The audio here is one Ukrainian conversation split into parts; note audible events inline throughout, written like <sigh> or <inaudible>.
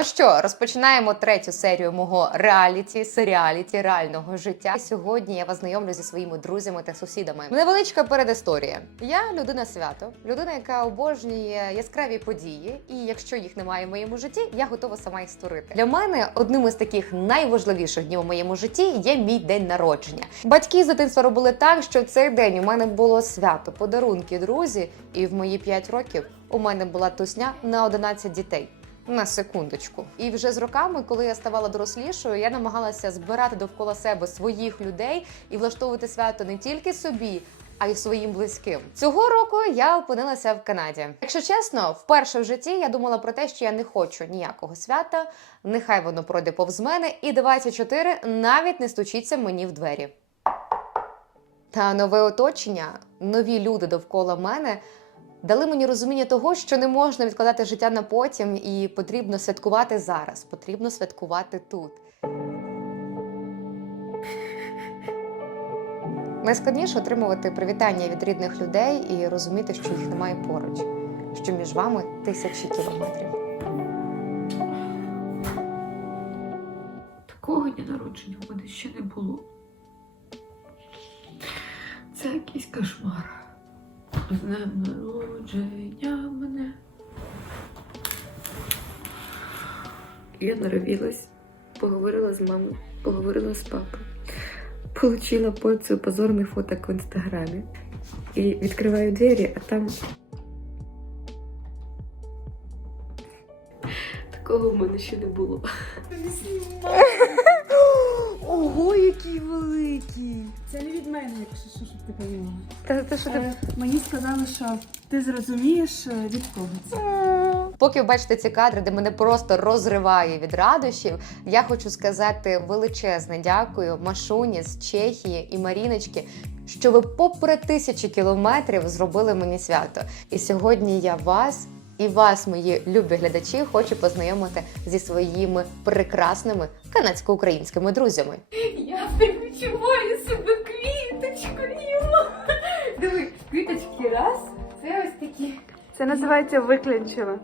Ну що, розпочинаємо третю серію мого реаліті, серіаліті реального життя. Сьогодні я вас знайомлю зі своїми друзями та сусідами. Невеличка передісторія. Я людина свято, людина, яка обожнює яскраві події, і якщо їх немає в моєму житті, я готова сама їх створити. Для мене одним із таких найважливіших днів у моєму житті є мій день народження. Батьки з дитинства робили так, що цей день у мене було свято, подарунки, друзі, і в мої 5 років у мене була тусня на 11 дітей. На секундочку. І вже з роками, коли я ставала дорослішою, я намагалася збирати довкола себе своїх людей і влаштовувати свято не тільки собі. А й своїм близьким цього року я опинилася в Канаді. Якщо чесно, вперше в житті я думала про те, що я не хочу ніякого свята, нехай воно пройде повз мене, і 24 навіть не стучиться мені в двері. Та нове оточення, нові люди довкола мене дали мені розуміння того, що не можна відкладати життя на потім, і потрібно святкувати зараз, потрібно святкувати тут. Найскладніше отримувати привітання від рідних людей і розуміти, що їх немає поруч, що між вами тисячі кілометрів. Такого дня народження в мене ще не було. Це якийсь кошмар. З днем народження мене. Я наровілась, поговорила з мамою, поговорила з папою. Получила порцію позорних фоток в інстаграмі. І відкриваю двері, а там. Такого в мене ще не було. Ого, який великий! Це не від мене, якщо що, щоб ти розуміла. Та те, що ти Е, Мені сказали, що ти зрозумієш е, від кого це. Поки ви бачите ці кадри, де мене просто розриває від радощів, я хочу сказати величезне дякую Машуні з Чехії і Маріночки, що ви попри тисячі кілометрів зробили мені свято. І сьогодні я вас і вас, мої любі глядачі, хочу познайомити зі своїми прекрасними канадсько-українськими друзями. Я відчуваю себе квіточкою. Диви, квіточки раз. Це ось такі. це називається виклінчила.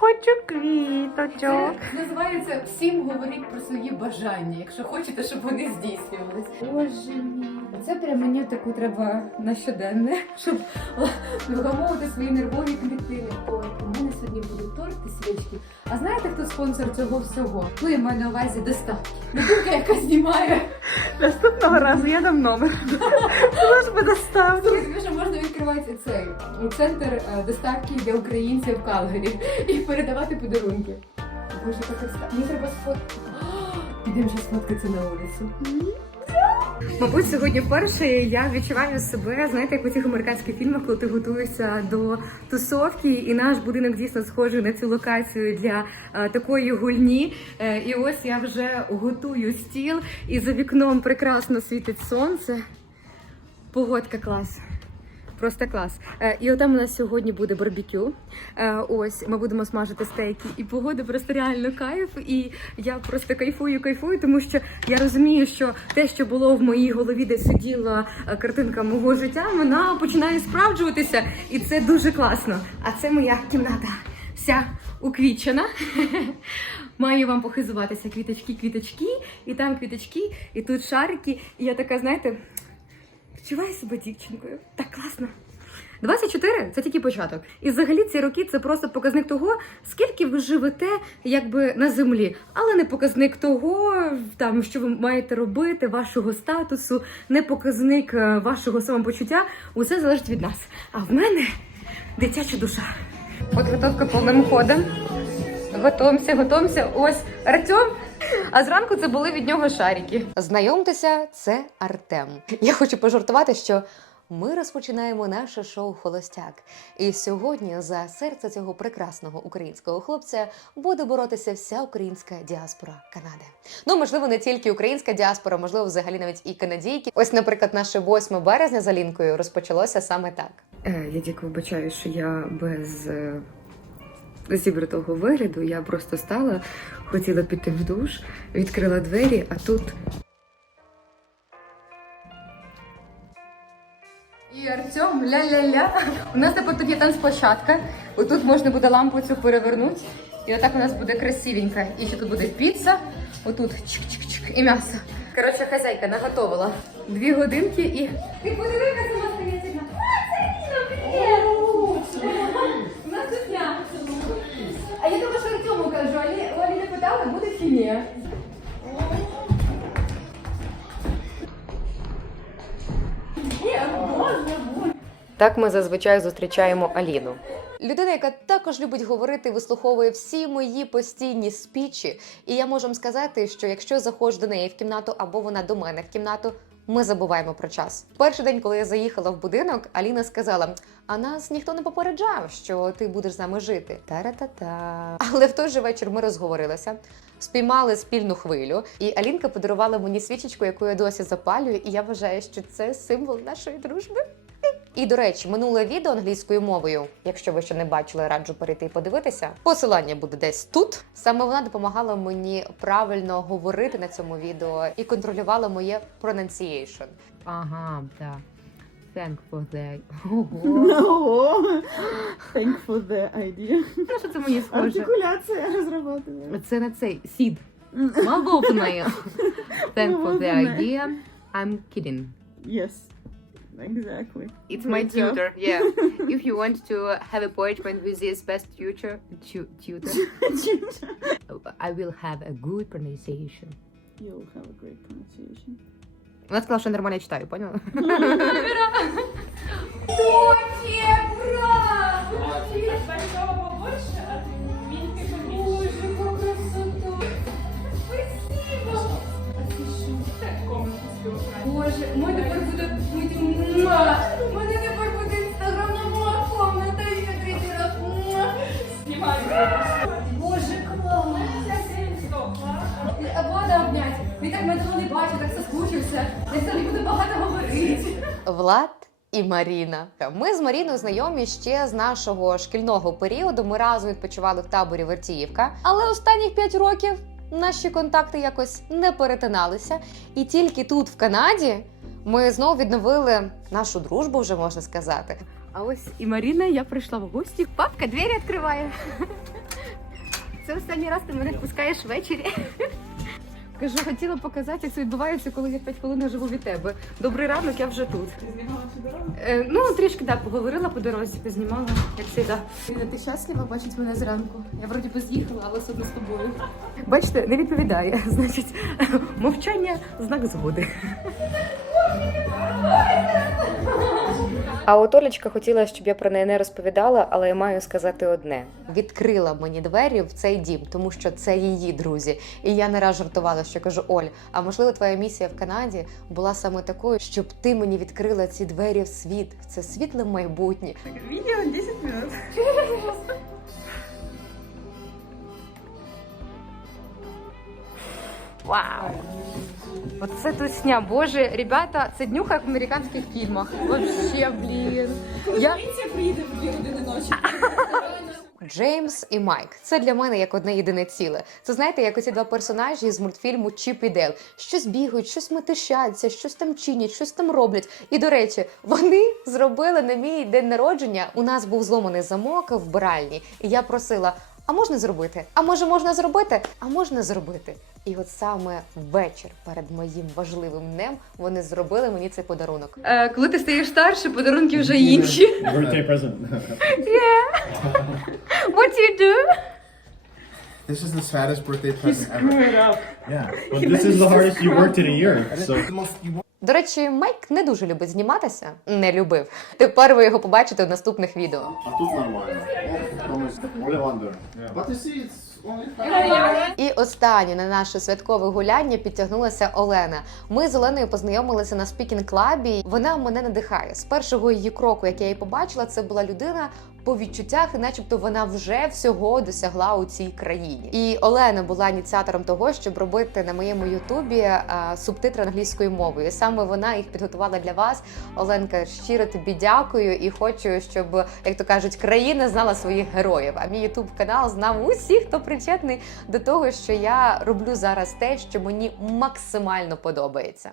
Хочу квіточок. Це називається всім говоріть про свої бажання, якщо хочете, щоб вони здійснювались. Боже мій. Це прямо мені таку треба на щоденне, щоб вгамовувати свої нервові клітини. Ой, у мене сьогодні буде торт і свічки. А знаєте, хто спонсор цього всього? Ну, я маю на увазі доставки. Людинка, яка знімає. Наступного разу я дам номер. <laughs> Служби доставки. Можна відкривати цей центр е, доставки для українців в Калгарі і передавати подарунки. Боже, краса. Мені треба сфоткати. <gasps> Підемо вже сфоткатися на вулицю. Мабуть, сьогодні вперше я відчуваю себе, знаєте, як у цих американських фільмах, коли ти готуєшся до тусовки, і наш будинок дійсно схожий на цю локацію для е, такої гульні. Е, і ось я вже готую стіл, і за вікном прекрасно світить сонце. Погодка клас. Просто клас. Е, і отам у нас сьогодні буде барбекю. Е, ось ми будемо смажити стейки, і погода просто реально кайф. І я просто кайфую, кайфую, тому що я розумію, що те, що було в моїй голові, де сиділа е, картинка мого життя, вона починає справджуватися, і це дуже класно. А це моя кімната, вся уквічена. <laughs> Маю вам похизуватися квіточки, квіточки, і там квіточки, і тут шарики. І я така, знаєте, відчуваю себе дівчинкою. Так класно. 24 – це тільки початок. І взагалі ці роки це просто показник того, скільки ви живете якби на землі, але не показник того, там що ви маєте робити, вашого статусу, не показник е, вашого самопочуття. Усе залежить від нас. А в мене дитяча душа. Підготовка повним ходом. Готуємося, готуємося. Ось Артем. А зранку це були від нього шарики. Знайомтеся, це Артем. Я хочу пожартувати, що ми розпочинаємо наше шоу Холостяк. І сьогодні за серце цього прекрасного українського хлопця буде боротися вся українська діаспора Канади. Ну, можливо, не тільки українська діаспора, можливо, взагалі навіть і канадійки. Ось, наприклад, наше 8 березня за лінкою розпочалося саме так. Е, Я тільки вибачаю, що я без е, зібратого вигляду. Я просто стала, хотіла піти в душ, відкрила двері, а тут. І Артем, ля-ля-ля. У нас тепер тут є танцплощадка. Отут можна буде лампу цю перевернути. І отак у нас буде красивенько. І ще тут буде піца, отут чик-чик-чик і м'ясо. Коротше, хазяйка наготовила дві годинки і. Ти подиви, яка самостоятельна. У нас тут м'ясо. А я думаю, що Артему кажу, Алі, у Алі не ні? Так ми зазвичай зустрічаємо Аліну. Людина, яка також любить говорити, вислуховує всі мої постійні спічі. І я можу вам сказати, що якщо заходжу до неї в кімнату або вона до мене в кімнату, ми забуваємо про час. Перший день, коли я заїхала в будинок, Аліна сказала: а нас ніхто не попереджав, що ти будеш з нами жити. Та-ра-та-та. Але в той же вечір ми розговорилися. Спіймали спільну хвилю, і Алінка подарувала мені свічечку, яку я досі запалюю, і я вважаю, що це символ нашої дружби. І до речі, минуле відео англійською мовою. Якщо ви ще не бачили, раджу перейти і подивитися. Посилання буде десь тут. Саме вона допомагала мені правильно говорити на цьому відео і контролювала моє pronunciation. Ага, так. Thank for that. <laughs> Ого. Thank for the idea. Ну, що це мені схоже? Артикуляція розрабатує. Це на цей сід. Молдовною. <laughs> Thank for the idea. I'm kidding. Yes. Exactly. It's my my Great job. tutor. Yeah. <laughs> If you want to have appointment with this best tutor, tu- tutor, I will have a good pronunciation. You'll have a great pronunciation. Вона сказала, що я нормально читаю, поняла? Боже, у мене тепер буде муа. Боже, клас! Влада обнять. Він так мене не бачив, так соскучився. Я взагалі буду багато говорити. Влад і Маріна. Ми з Маріною знайомі ще з нашого шкільного періоду. Ми разом відпочивали в таборі Вертіївка. Але останніх 5 років наші контакти якось не перетиналися. І тільки тут, в Канаді, ми знову відновили нашу дружбу, вже можна сказати. А ось і Маріна, я прийшла в гості. Папка двері відкриває. Це останній раз ти мене впускаєш ввечері. Кажу, хотіла показати, як це відбувається, коли я 5 хвилин живу від тебе. Добрий ранок, я вже тут. Е, ну, трішки так, поговорила по дорозі, познімала, як завжди. Ти щаслива бачити мене зранку? Я вроді би з'їхала, але все одно з тобою. Бачите, не відповідає. <laughs> Значить, мовчання знак згоди. А от Олечка хотіла, щоб я про неї не розповідала, але я маю сказати одне: відкрила мені двері в цей дім, тому що це її друзі. І я не раз жартувала, що кажу: Оль, а можливо, твоя місія в Канаді була саме такою, щоб ти мені відкрила ці двері в світ, в це світле майбутнє. Відео 10 минут. <laughs> Вау! Оце тусня. Боже, ребята, це днюха як в американських фільмах. Вообще, блін. Я... <laughs> Джеймс і Майк. Це для мене як одне єдине ціле. Це знаєте, як оці два персонажі з мультфільму Чіп і Дейл. Щось бігають, щось метишаться, щось там чинять, щось там роблять. І до речі, вони зробили на мій день народження. У нас був зломаний замок в вбиральні, і я просила. А можна зробити? А може можна зробити? А можна зробити. І от саме вечір перед моїм важливим днем вони зробили мені цей подарунок. Е, коли ти стаєш старше, подарунки вже інші. Birthday present. What do you do? This is the saddest birthday present ever. Yeah. But this is the hardest you worked in a year. So До речі, Майк не дуже любить зніматися. Не любив. Тепер ви його побачите в наступних відео. А тут нормально. Оля Вандер. But you see, it's only five. І останнє на наше святкове гуляння підтягнулася Олена. Ми з Оленою познайомилися на спікінг клабі. Вона мене надихає. З першого її кроку, як я її побачила, це була людина. По відчуттях, начебто вона вже всього досягла у цій країні. І Олена була ініціатором того, щоб робити на моєму Ютубі е, субтитри англійською мовою. Саме вона їх підготувала для вас. Оленка, щиро тобі дякую і хочу, щоб, як то кажуть, країна знала своїх героїв. А мій ютуб канал знав усіх, хто причетний до того, що я роблю зараз те, що мені максимально подобається.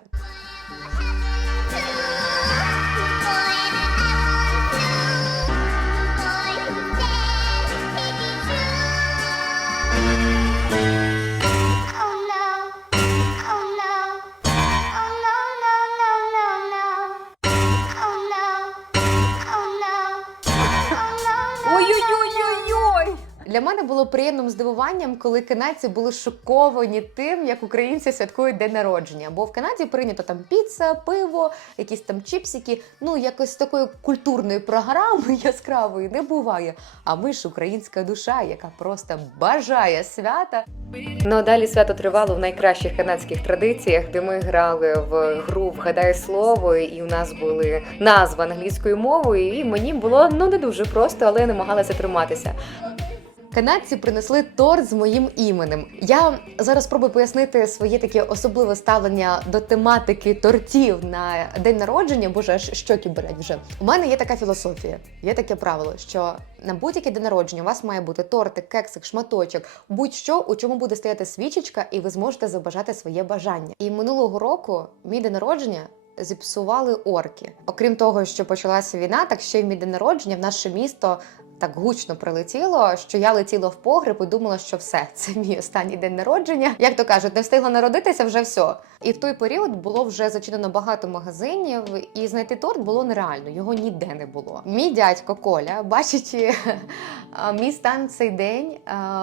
Було приємним здивуванням, коли канадці були шоковані тим, як українці святкують день народження. Бо в Канаді прийнято там піца, пиво, якісь там чіпсики. Ну якось такої культурної програми <laughs> яскравої не буває. А ми ж українська душа, яка просто бажає свята. Ну а далі свято тривало в найкращих канадських традиціях, де ми грали в гру Вгадай слово, і у нас були назви англійською мовою, і мені було ну не дуже просто, але я намагалася триматися. Канадці принесли торт з моїм іменем. Я зараз спробую пояснити своє таке особливе ставлення до тематики тортів на день народження, боже, аж щоки болять вже. У мене є така філософія, є таке правило, що на будь-який день народження у вас має бути тортик, кексик, шматочок, будь-що, у чому буде стояти свічечка, і ви зможете забажати своє бажання. І минулого року мій день народження. Зіпсували орки. Окрім того, що почалася війна, так ще й мій день народження в наше місто так гучно прилетіло, що я летіла в погреб і думала, що все, <laughs> це мій останній день народження. Як то кажуть, не встигла народитися, вже все. І в той період було вже зачинено багато магазинів, і знайти торт було нереально, його ніде не було. Мій дядько Коля, бачачи <laughs> мій стан цей день,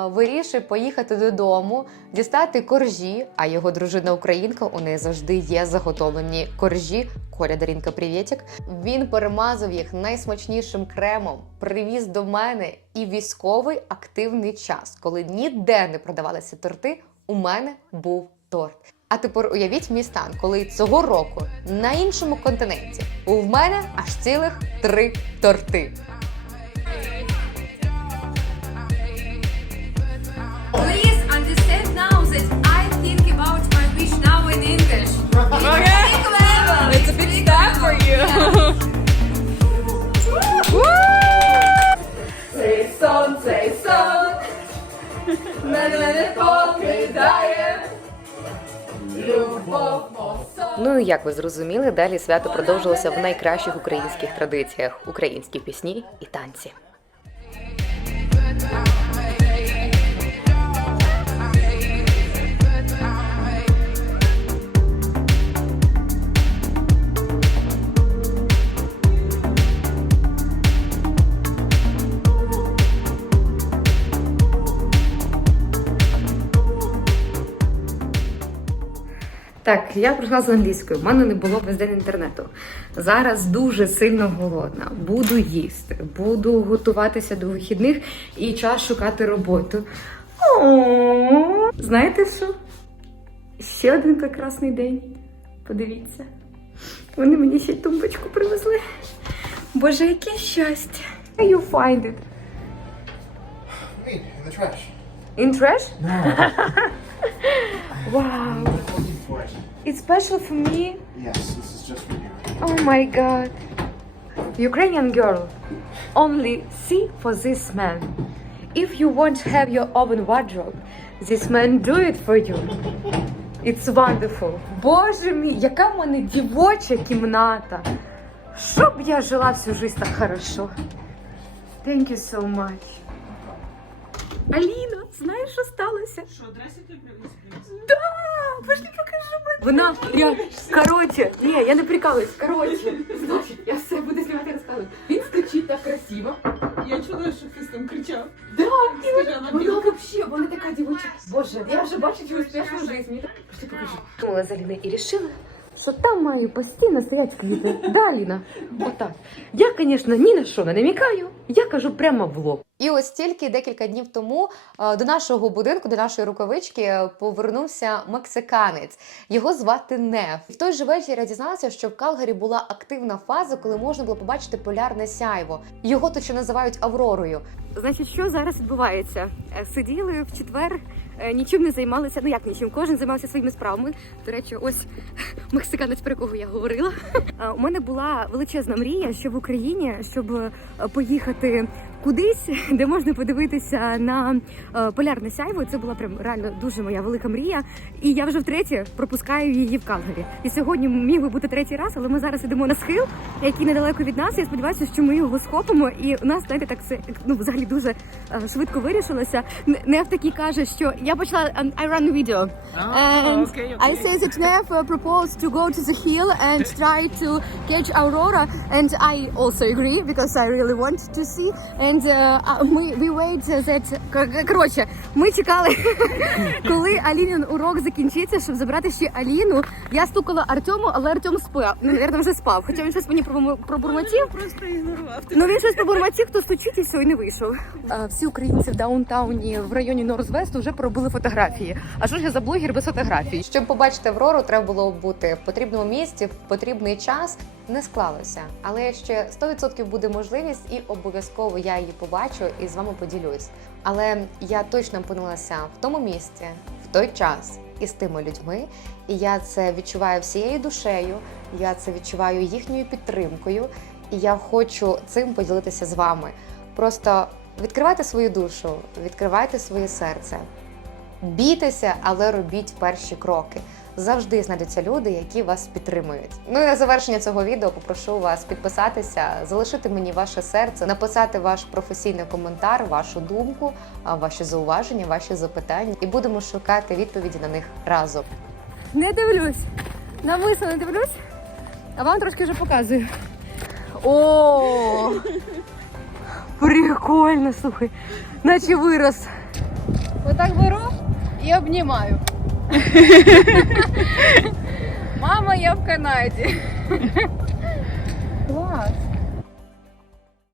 вирішив поїхати додому, дістати коржі. А його дружина українка у неї завжди є заготовлені коржі. Коля Дарінка, привітик. Він перемазав їх найсмачнішим кремом, привіз до мене і військовий активний час, коли ніде не продавалися торти. У мене був торт. А тепер уявіть мій стан, коли цього року на іншому континенті у мене аж цілих три торти. Ну і як ви зрозуміли, далі свято продовжилося в найкращих українських традиціях: українські пісні і танці. Так, я прийшла з англійською. У мене не було весь день інтернету. Зараз дуже сильно голодна. Буду їсти, буду готуватися до вихідних і час шукати роботу. О, знаєте що? Ще один прекрасний день. Подивіться. Вони мені ще тумбочку привезли. Боже, яке щастя! You find it. In the trash. In trash? No. <laughs> Wow. For it. It's special for me. Yes, this is just for you. Oh my god. Ukrainian girl, only see for this man. If you want to have your own wardrobe, this man do it for you. It's wonderful. Боже мій, яка в мене дівоча кімната. Щоб я жила всю жизнь так хорошо. Thank you so much. Аліна, знаєш, що сталося? Що, дресі ти привіз? Да, пошли покажу. Вона, я, короче, ні, я не прикалуюсь, короче, значить, я все буду знімати і розказувати. Він скачить так красиво. Я чула, що хтось там кричав. Да, Скажи, вона вона вообще, вона така дівоча. Боже, я вже бачу цю успішну життя. Пошли покажу. Думала за Ліною і рішила, що там маю постійно стоять квіти. Да, Ліна? Отак. Я, звісно, ні на що не намікаю, я кажу прямо в лоб. І ось тільки декілька днів тому е, до нашого будинку, до нашої рукавички, е, повернувся мексиканець. Його звати Неф. В той же вечір я дізналася, що в Калгарі була активна фаза, коли можна було побачити полярне сяйво. Його тут ще називають Авророю. Значить, що зараз відбувається? Е, Сиділи в четвер, нічим не займалися. Ну як нічим, кожен займався своїми справами. До речі, ось <laughs> мексиканець, про кого я говорила. <laughs> Е, У мене була величезна мрія, що в Україні, щоб е, поїхати кудись, <laughs> де можна подивитися на е, полярне сяйво. Це була прям реально дуже моя велика мрія. І я вже втретє пропускаю її в Калгарі. І сьогодні міг би бути третій раз, але ми зараз ідемо на схил, який недалеко від нас. Я сподіваюся, що ми його схопимо. І у нас, знаєте, так це ну взагалі дуже е, швидко вирішилося. Н- Нев такий каже, що я почала I run video. and I say that uh, proposed to go to the hill and try to catch aurora, and I also agree because I really want to see. And And uh, uh, ми we wait that... Коротше, ми чекали, <laughs> коли Алінін урок закінчиться, щоб забрати ще Аліну. Я стукала Артему, але Артем спав. Ну, наверное, вже спав. Хоча він щось мені пробурм- пробурмотів. Просто ігнорував. Ну він щось пробурмотів, хто стучить і все, і не вийшов. А, всі українці в даунтауні в районі Норзвесту вже поробили фотографії. А що ж я за блогер без фотографій? Щоб побачити Аврору, треба було бути в потрібному місці, в потрібний час. Не склалося, але ще 100% буде можливість, і обов'язково я її побачу і з вами поділюсь. Але я точно опинилася в тому місці, в той час і з тими людьми. І я це відчуваю всією душею. Я це відчуваю їхньою підтримкою, і я хочу цим поділитися з вами. Просто відкривайте свою душу, відкривайте своє серце. Бійтеся, але робіть перші кроки. Завжди знайдуться люди, які вас підтримують. Ну і на завершення цього відео попрошу вас підписатися, залишити мені ваше серце, написати ваш професійний коментар, вашу думку, ваші зауваження, ваші запитання, і будемо шукати відповіді на них разом. Не дивлюсь. Навмисно не дивлюсь. А вам трошки вже показую. О! Прикольно, слухай. Наче вирос. Отак беру і обнімаю. Мама, я в Канаді. Клас.